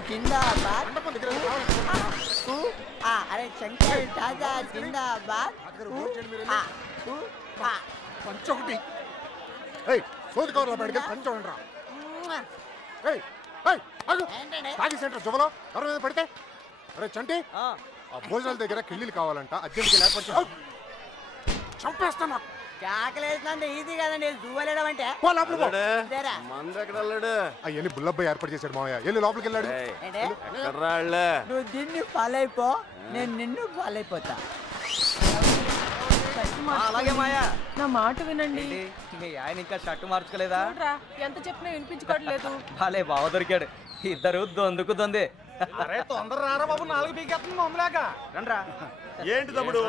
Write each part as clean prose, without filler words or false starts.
जिंदाबाद अरे शंकर दादा जिंदाबाद पंचोटी सोद कवर बैठ पंचोंड्रा తాగి సెంటర్ జువలో ఎవరి మీద పడితే అరే చంటి ఆ భోజనాల దగ్గర కిళ్ళీలు కావాలంట అర్జెంట్గా లేకపోతే చంపేస్తాను కాకలేసినంత ఈజీ కదండి దువ్వలేడం అంటే అవన్నీ బుల్లబ్బాయి ఏర్పాటు చేశాడు మావయ్య వెళ్ళి లోపలికి వెళ్ళాడు నువ్వు దీన్ని ఫాలో అయిపో నేను నిన్ను ఫాలో అయిపోతా అలాగే మాయా నా మాట వినండి మీ ఆయన ఇంకా షర్టు మార్చుకోలేదా ఎంత చెప్పినా వినిపించుకోవట్లేదు భలే బావ దొరికాడు ఇద్దరు దొందుకుతుంది అరే తొందర రారా బాబు 4 పీకేస్తుంది మమ్మలాక రండ్రా ఏంటి తమ్ముడు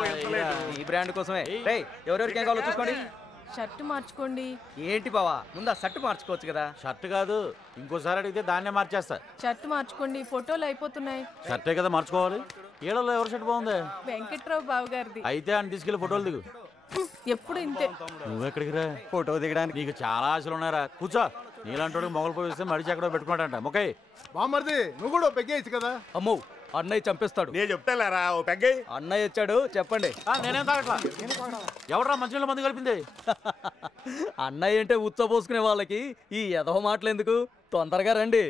ఈ బ్రాండ్ కోసమే రేయ్ ఎవరెవరికి ఏం కావాలో చూసుకోండి షర్ట్ మార్చుకోండి ఏంటి బావా ముందు షర్ట్ మార్చుకోవచ్చు కదా షర్ట్ కాదు ఇంకోసారి అడిగితే దాన్నే మార్చేస్తా షర్ట్ మార్చుకోండి ఫోటోలు అయిపోతున్నాయి షర్టే కదా మార్చుకోవాలి ఈడలో ఎవరి షర్ట్ బాగుంది వెంకట్రావు బాబు గారిది అయితే అని తీసుకెళ్లి ఫోటోలు దిగు ఎప్పుడు ఇంతే నువ్వెక్కడికి రా ఫోటో దిగడానికి నీకు చాలా ఆశలు ఉన్నారా కూర్చో నీలాంటి మొగలు పోయిస్తే మడిచి ఎక్కడో పెట్టుకున్నాడంట మొక్కై బామ్మర్ది నువ్వు కూడా పెగ్గేయచ్చు కదా అమ్మో అన్నయ్య చంపేస్తాడు నేను చెప్తారా ఓ పెగ్గై అన్నయ్య వచ్చాడు చెప్పండి నేనేం తాగట్లా ఎవడరా మంచినీళ్ళ మందు కలిపింది అన్నయ్య అంటే ఉచ్చబోసుకునే వాళ్ళకి ఈ ఎదవ మాటలు ఎందుకు తొందరగా రండి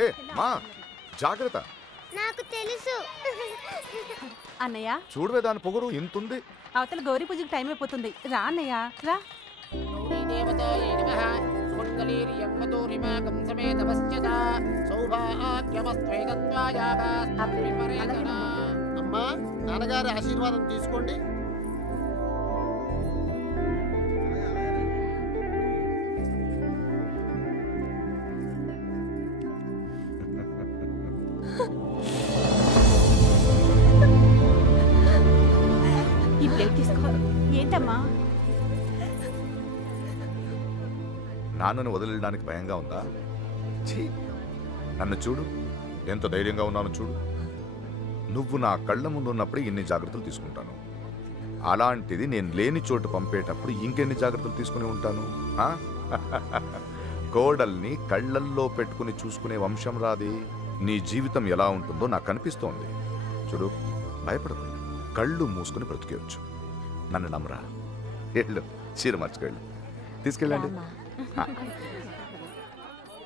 ఏ మా జాగ్రత్త నాకు తెలుసు అన్నయ్య చూడవే దాని పొగరు ఇంతుంది అవతల గౌరీ పూజకి టైం అయిపోతుంది రా అన్నయ్య రా అమ్మా నాన్నగారి ఆశీర్వాదం తీసుకోండి ఈ ప్లేట్ తీసుకో ఏంటమ్మా నాన్నను వదిలేయడానికి భయంగా ఉందా నన్ను చూడు ఎంత ధైర్యంగా ఉన్నాను చూడు నువ్వు నా కళ్ళ ముందు ఉన్నప్పుడు ఇన్ని జాగ్రత్తలు తీసుకుంటాను అలాంటిది నేను లేని చోటు పంపేటప్పుడు ఇంకెన్ని జాగ్రత్తలు తీసుకుని ఉంటాను కోడల్ని కళ్ళల్లో పెట్టుకుని చూసుకునే వంశం రాది నీ జీవితం ఎలా ఉంటుందో నాకు అనిపిస్తోంది చూడు భయపడదు కళ్ళు మూసుకుని బ్రతికేయచ్చు నన్ను నమ్మరా వెళ్ళు చీర మార్చుకెళ్ళు తీసుకెళ్ళండి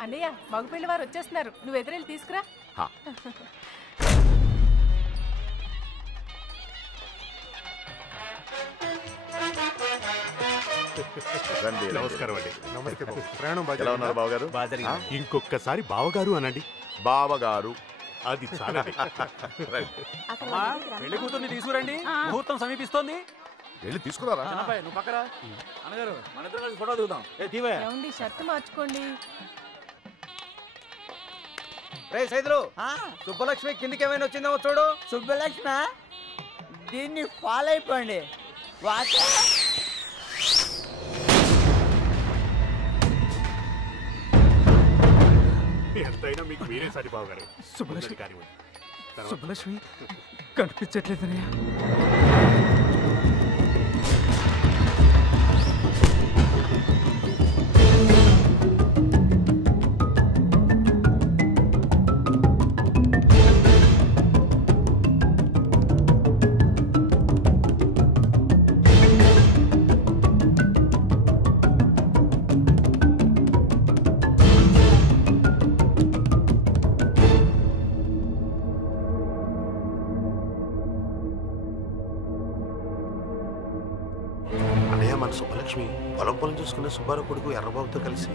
అన్నయ్య మగపిల్లి వారు వచ్చేస్తున్నారు నువ్వు ఎదురెళ్ళి తీసుకురా నమస్కారం అండి నమస్తే ప్రయాణం ఎలా ఉన్నారు బావగారు ఇంకొకసారి బావగారు అనండి బావగారు అది చాలా పెళ్లి కూతుర్ని తీసుకురండి ముహూర్తం సమీపిస్తోంది వెళ్ళి తీసుకురారా నువ్వు పక్కరా అన్నగారు మన ఇద్దరు కలిసి ఫోటో దిగుదాం దీవే ఏమండి షర్ట్ మార్చుకోండి రే సైదులు సుబ్బలక్ష్మి కిందికి ఏమైనా వచ్చిందేమో చూడు సుబ్బలక్ష్మి దీన్ని ఫాలో అయిపోండి ఎంతైనా మీకు మీరే సరి బావగారు సుబ్బలక్ష్మి కనిపించట్లేదనయ్యా సుబ్బలక్ష్మి పొలం పొలం చూసుకున్న సుబ్బారావు కొడుకు ఎర్రబాబుతో కలిసి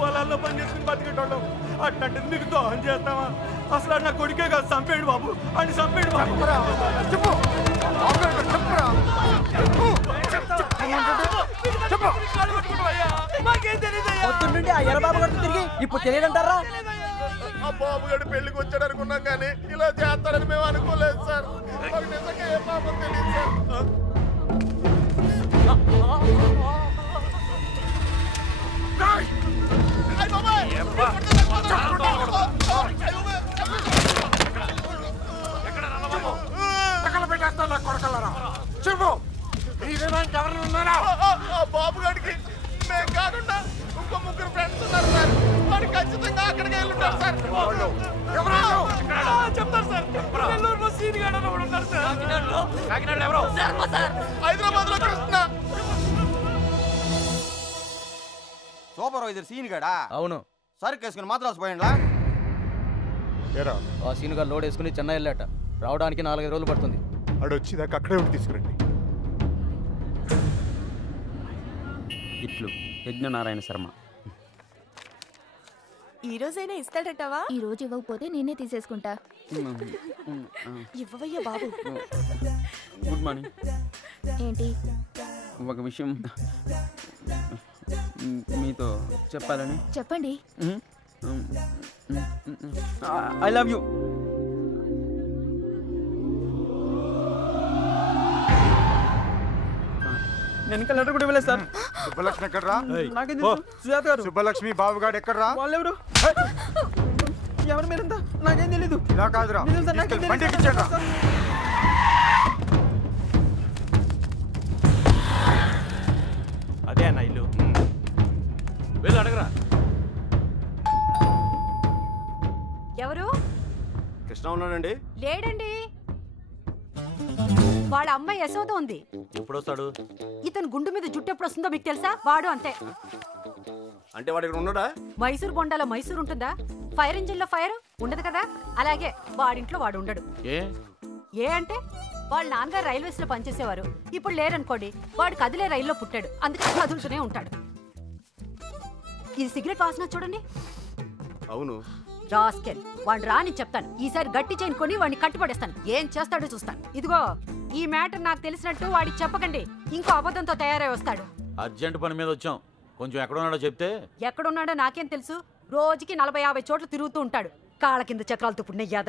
పొలాల్లో పని చేసుకుని బతికేటోళ్ళం అట్లాంటిది మీకు దోహం చేస్తావా అసలు నా కొడుకే కాదు చంపేడు బాబు అని చంపేడు బాబు పొద్దున్నుండి ఆ ఎర్రబాబు గారు తిరిగి ఇప్పుడు తెలియదంటారా ఆ బాబు గారు పెళ్లికి వచ్చాడు అనుకున్నాం కానీ ఇలా చేస్తారని మేము అనుకోలేదు సార్ నిజంగా ఏ పాపం తెలియదు సార్ లిస్ట్ ఎవరైనా ఉన్నారా? బాబు గారికి మేము కాకుండా ఇంకో 3 ఫ్రెండ్స్ ఉన్నారు సార్. వాడు ఖచ్చితంగా అక్కడికి వెళ్ళుంటారు సార్. చెప్తారు సార్. నెల్లూరులో సీన్ గాడు అని ఒకడు ఉన్నారు సార్. కాకినాడలో ఎవరో హైదరాబాద్ లో కృష్ణ. సూపర్వైజర్ సీన్ గడా అవును. సరుకు వేసుకుని మాత్రం పోయిండ్లా. ఏరా ఆ సీనుగా లోడ్ వేసుకుని చెన్నై వెళ్ళాట. రావడానికి 4-5 రోజులు పడుతుంది. ఆడు వచ్చేదాకా అక్కడే ఉండి తీసుకురండి. ఇట్లు యజ్ఞనారాయణ శర్మ. ఈ రోజైనా ఇస్తాడటవా? ఈ రోజు ఇవ్వకపోతే నేనే తీసేసుకుంటా. ఇవ్వవయ్యా బాబు. Good morning. ఏంటి? ఒక విషయం మీతో చెప్పాలని. చెప్పండి. I love you. నేను ఇంకా లెటర్ కూడా ఇవ్వలేదు సార్. సుబ్బలక్ష్మి ఎక్కడరా? నాకేం తెలుసు? సుజాత గారు. సుబ్బలక్ష్మి బాబుగాడు ఎక్కడరా? వాళ్ళెవరు? ఎవరు మీరంతా? నాకేం తెలీదు. ఇలా కాదురా, నిజం సార్, నాకేం తీసుకెళ్ళి బండి తెలీదు ఎక్కించండి రా. సార్. అదే అన్న ఇల్లు. వెళ్ళి అడగరా. ఎవరు? కృష్ణ ఉన్నాడండి. లేడండి. వాళ్ళ అమ్మాయి యశోద ఉంది. ఎప్పుడు వస్తాడు? ఇతను గుండు మీద జుట్టు ఎప్పుడు వస్తుందో మీకు తెలుసా? వాడు అంతే. అంటే వాడు ఇక్కడ ఉన్నాడా? మైసూర్ బొండాలో మైసూర్ ఉంటుందా? ఫైర్ ఇంజిన్ లో ఫైర్ ఉండదు కదా, అలాగే వాడింట్లో వాడు ఉండడు. ఏ అంటే వాళ్ళ నాన్నగారు రైల్వేస్ లో పనిచేసేవారు. ఇప్పుడు లేరనుకోండి, వాడు కదిలే రైల్లో పుట్టాడు, అందుకే కదులుతూనే ఉంటాడు. ఇది సిగరెట్ వాసన చూడండి. అవును. రాస్కెల్, వాడు రాని చెప్తాను. ఈసారి గట్టి చైన్ కొని వాడిని కట్టుపడేస్తాను. ఏం చేస్తాడో చూస్తాను. ఇదిగో, ఈ మ్యాటర్ నాకు తెలిసినట్టు వాడికి చెప్పకండి. ఇంకో అబద్ధంతో తయారై వస్తాడు. అర్జెంట్ పని మీద వచ్చాం. కొంచెం ఎక్కడున్నాడో చెప్తే. ఎక్కడున్నాడో నాకేం తెలుసు. రోజుకి 40-50 చోట్ల తిరుగుతూ ఉంటాడు. కాళ్ళ కింద చక్రాలతో పుట్టిన యాదవ్.